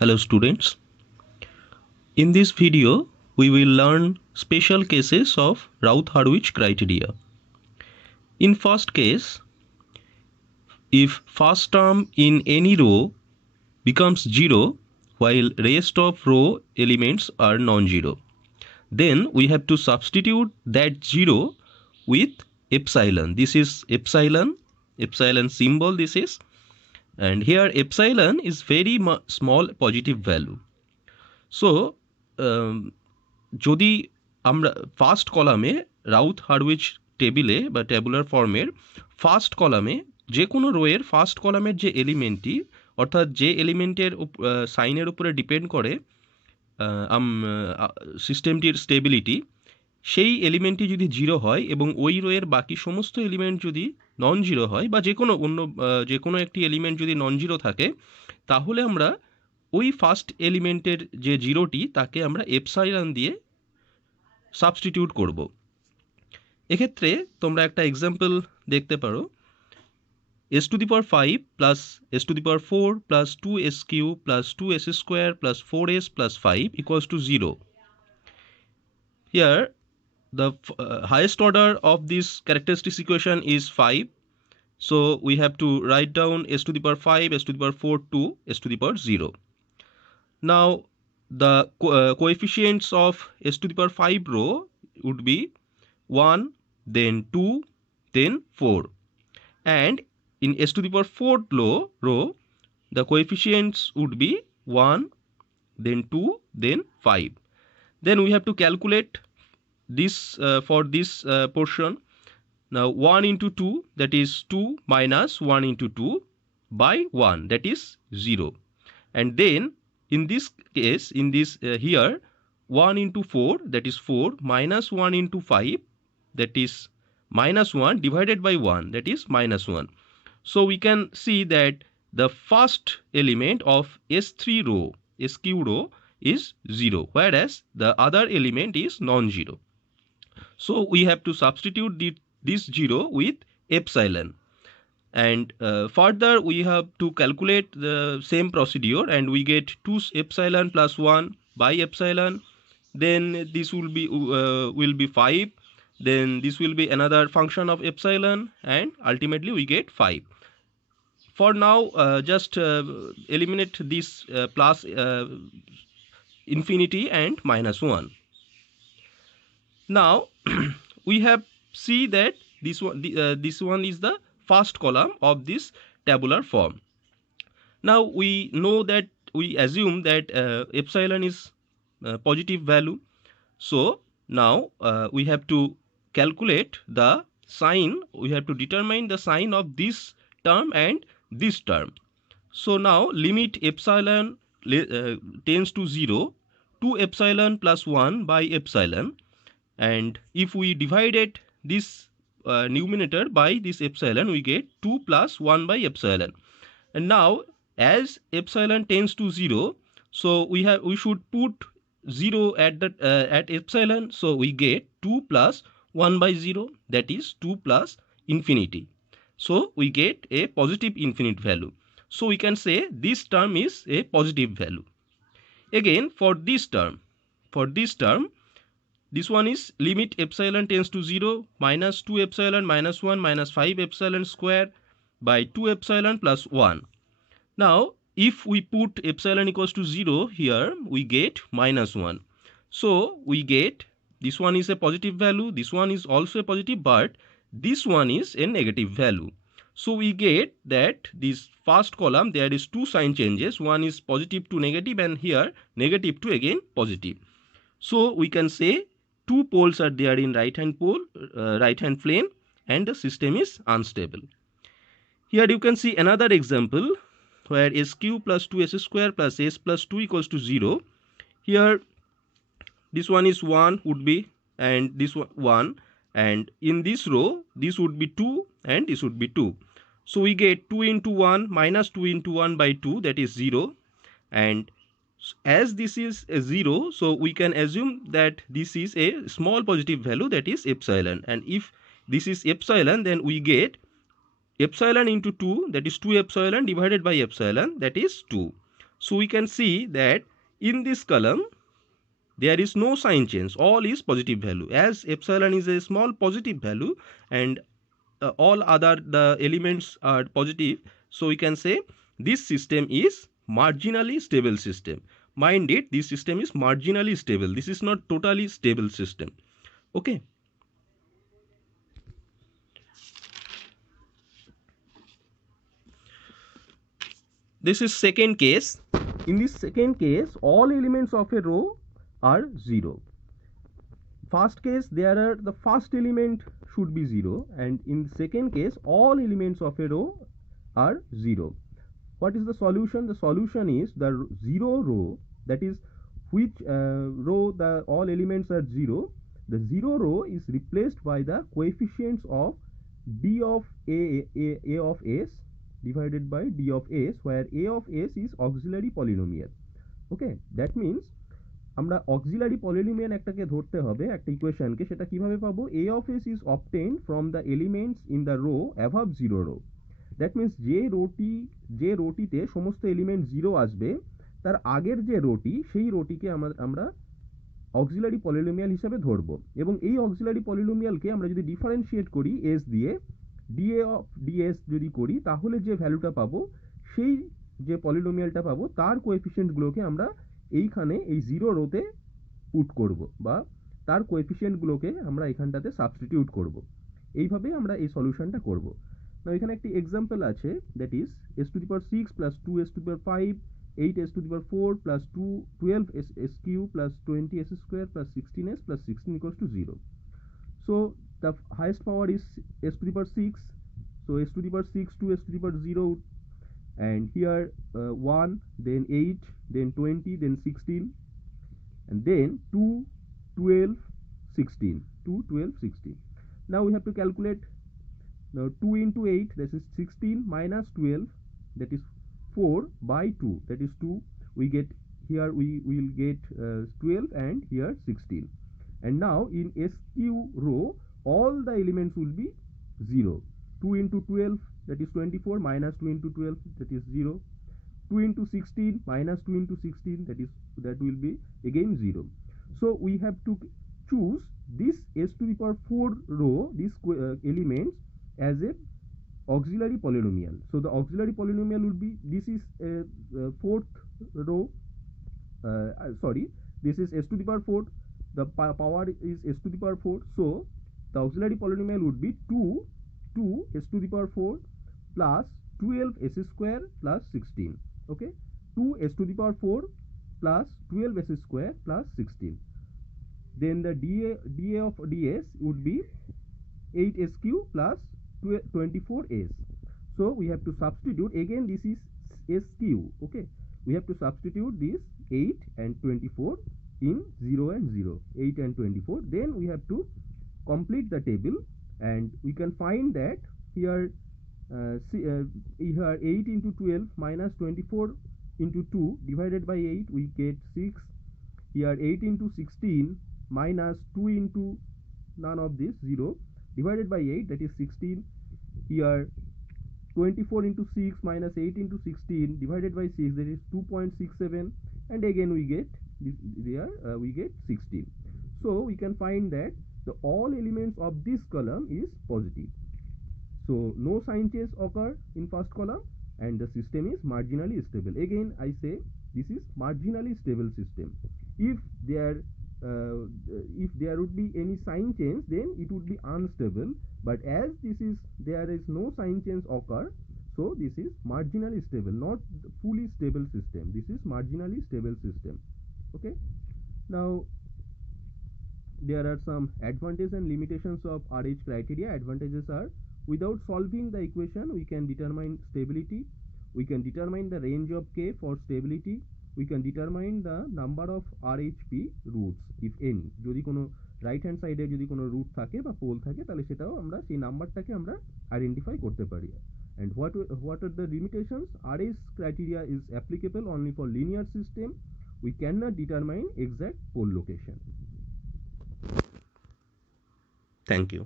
Hello students. In this video, we will learn special cases of Routh-Hurwitz criteria. In first case, if first term in any row becomes 0 while rest of row elements are non-zero, then we have to substitute that 0 with epsilon. This is epsilon symbol this is, and here epsilon is very small positive value. So যদি আমরা first কলামে রাউথ-হারউইচ টেবিলে বা tabular ফর্মের first কলামে যে কোনো রোয়ের first কলামের যে এলিমেন্টটি, অর্থাৎ যে এলিমেন্টের সাইনের উপরে ডিপেন্ড করে সিস্টেমটির স্টেবিলিটি, সেই এলিমেন্টটি যদি 0 হয় এবং ওই রোয়ের বাকি সমস্ত এলিমেন্ট যদি নন জিরো হয় বা যে কোনো একটি এলিমেন্ট যদি নন জিরো থাকে, তাহলে আমরা ওই ফার্স্ট এলিমেন্টের যে জিরোটি তাকে আমরা এপসাইলন দিয়ে সাবস্টিটিউট করব। এক্ষেত্রে তোমরা একটা এক্সাম্পল দেখতে পারো, s⁵ plus s⁴ plus 2s³ plus 2s² plus 4s plus 5 equals to 0. Here the highest order of this characteristic equation is 5. So we have to write down s⁵, s⁴ to s⁵. Now the coefficients of s⁵ row would be 1, then 2, then 4, and in s⁴ row the coefficients would be 1, then 2, then 5. Then we have to calculate this for this portion. Now 1 into 2, that is 2 minus 1 into 2 by 1, that is 0. And then in this case, in this here 1 into 4, that is 4, minus 1 into 5, that is minus 1, divided by 1, that is minus 1. So we can see that the first element of S3 row, SQ row, is 0, whereas the other element is non-zero. So we have to substitute this 0 with epsilon. And further we have to calculate the same procedure, and we get 2 epsilon plus 1 by epsilon. Then this will be 5. Then this will be another function of epsilon, and ultimately we get 5. For now, just eliminate this plus infinity and minus 1. Now we have see that this one is the first column of this tabular form. Now we know that we assume that epsilon is positive value. So now we have to calculate the sign. We have to determine the sign of this term and this term. So now limit epsilon tends to 0 to epsilon plus 1 by epsilon, and if we divided this numerator by this epsilon, we get 2 plus 1 by epsilon. And now as epsilon tends to 0, so we should put 0 at epsilon, so we get 2 plus 1 by 0, that is 2 plus infinity. So we get a positive infinite value. So we can say this term is a positive value. Again, for this term, this one is limit epsilon tends to 0 minus 2 epsilon minus 1 minus 5 epsilon square by 2 epsilon plus 1. Now if we put epsilon equals to 0 here, we get minus 1. So we get this one is a positive value, this one is also a positive, but this one is a negative value. So we get that this first column there is two sign changes, one is positive to negative and here negative to again positive. So we can say two poles are there in right hand plane, and the system is unstable. Here you can see another example where SQ plus 2s² plus s plus 2 equals to 0. Here this one is 1 would be, and this one 1, and in this row this would be 2 and this would be 2. So we get 2 into 1 minus 2 into 1 by 2, that is 0. And as this is a 0, so we can assume that this is a small positive value, that is epsilon. And if this is epsilon, then we get epsilon into 2, that is 2 epsilon divided by epsilon, that is 2. So we can see that in this column there is no sign change, all is positive value, as epsilon is a small positive value and all other the elements are positive. So we can say this system is marginally stable system. Mind it, this system is marginally stable, this is not totally stable system. Okay. This is second case. In this second case, all elements of a row are 0. First case, there are the first element should be 0, and in second case, all elements of a row are 0. What is the solution? The solution is the 0 row, that is which row the all elements are 0. The 0 row is replaced by the coefficients of d of a of s divided by d of s, where a of s is auxiliary polynomial. Okay, that means আমরা auxiliary polynomial একটাকে ধরতে হবে, একটা ইকুয়েশনকে, সেটা কিভাবে পাবো? a of s is obtained from the elements in the row above 0 row. That means যে রোটিতে সমস্ত এলিমেন্ট 0 আসবে তার আগের যে রোটি, সেই রোটিকে আমরা অক্সিলারি পলিনোমিয়াল হিসাবে ধরবো, এবং এই অক্সিলারি পলিনোমিয়ালকে আমরা যদি ডিফারেন্সিয়েট করি s দিয়ে, dA of ds যদি করি, তাহলে যে ভ্যালুটা পাবো, সেই যে পলিনোমিয়ালটা পাবো তার কোএফিসিয়েন্টগুলোকে আমরা এইখানে এই 0 রোতে পুট করব, বা তার কোএফিসিয়েন্টগুলোকে আমরা এখানটাতে সাবস্টিটিউট করব। এইভাবে আমরা এই সলিউশনটা করব। না, এখানে একটি এক্সাম্পল আছে, that is s to the power 6 plus 2s to the power 5 8s to the power 4 plus 12s cube plus 20s square plus 16s plus 16 equals to 0. So the highest power is s to the power 6, so s to the power 6 to s to the power 0, and here 1, then 8, then 20, then 16, and then 2 12 16, 2 12 16. Now we have to calculate. Now 2 into 8, that is 16, minus 12, that is 4 by 2, that is 2. We get here, we will get 12, and here 16. And now in SQ row, all the elements will be 0. 2 into 12, that is 24, minus 2 into 12, that is 0. 2 into 16, minus 2 into 16, that will be again 0. So we have to choose this s to the power 4 row, these elements, as a auxiliary polynomial. So the auxiliary polynomial will be, this is fourth row, this is s to the power 4, the power is s to the power 4, so the auxiliary polynomial would be 2 s to the power 4 plus 12 s square plus 16. Okay, 2 s to the power 4 plus 12 s square plus 16. Then the dA of ds would be 8s cube plus 24s. So we have to substitute, again this is s cube. Okay, we have to substitute this 8 and 24 in 0 and 0, 8 and 24. Then we have to complete the table, and we can find that here here 8 into 12 minus 24 into 2 divided by 8, we get 6. Here 8 into 16 minus 2 into none of this 0 divided by 8, that is 16. Here 24 into 6 minus 8 into 16 divided by 6, that is 2.67, and again we get this, there we get 16. So we can find that the all elements of this column is positive. So no sign change occur in first column, and the system is marginally stable. Again I say this is marginally stable system. If there would be any sign change, then it would be unstable, but as there is no sign change occur, so this is marginally stable, not fully stable system. This is marginally stable system. Okay, now there are some advantages and limitations of RH criteria. Advantages are, without solving the equation we can determine stability, we can determine the range of k for stability, we can determine the number of RHP roots if any. যদি কোনো right hand সাইডে যদি কোনো root থাকে বা pole থাকে, তাহলে সেটাও আমরা সেই নাম্বারটাকে আমরা আইডেন্টিফাই করতে পারি। And what are the limitations? RH criteria is applicable only for linear system. We cannot determine exact pole location. Thank you.